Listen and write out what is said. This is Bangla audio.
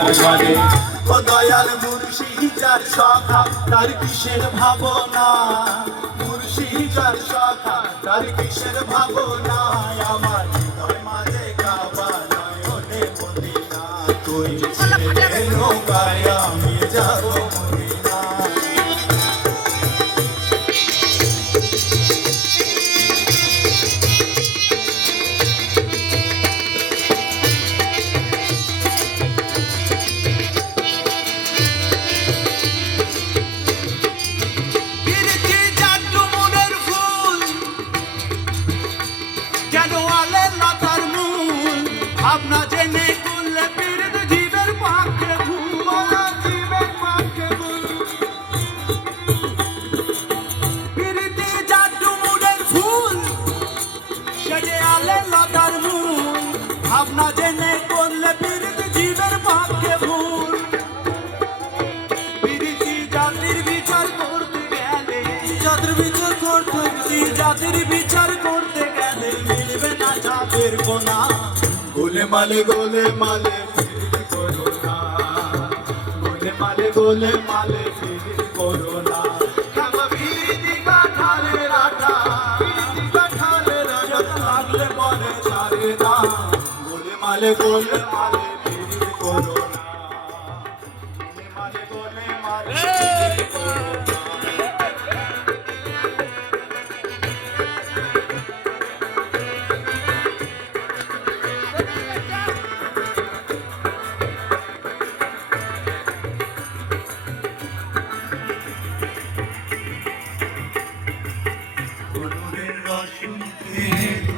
ও দয়াল মুর্শিদার সখা তার কিসের ভাবনা, মুর্শিদার সখা তার কিসের ভাবনা, আমার হৃদয় মাঝে কাবা নয়নে মদিনা, তুই ছেড়ে নৌকায় আমি যাব মদিনা। ভাবনা জেনে করলে পীড়িত জীবের পক্ষে ভুল, জীবের পক্ষে ভুল। পীড়িতি জাদু মুডের ফুল, সে যে আলে লতার মূল, ভাবনা জেনে করলে পীড়িত জীবের পক্ষে ভুল। পীড়িতি জাতির বিচার করতে গেলে, জাতির বিচার করতে গেলে, জাতির বিচার করতে গেলে মিলবে না জাতের কোনা। গোলে মালে ফিরির করোনা, গোলে মালে ফিরির করোনা, কাঠালের আঠা লাগলে পরে ছাড়ে না, গোলে মালে ফিরির করোনা।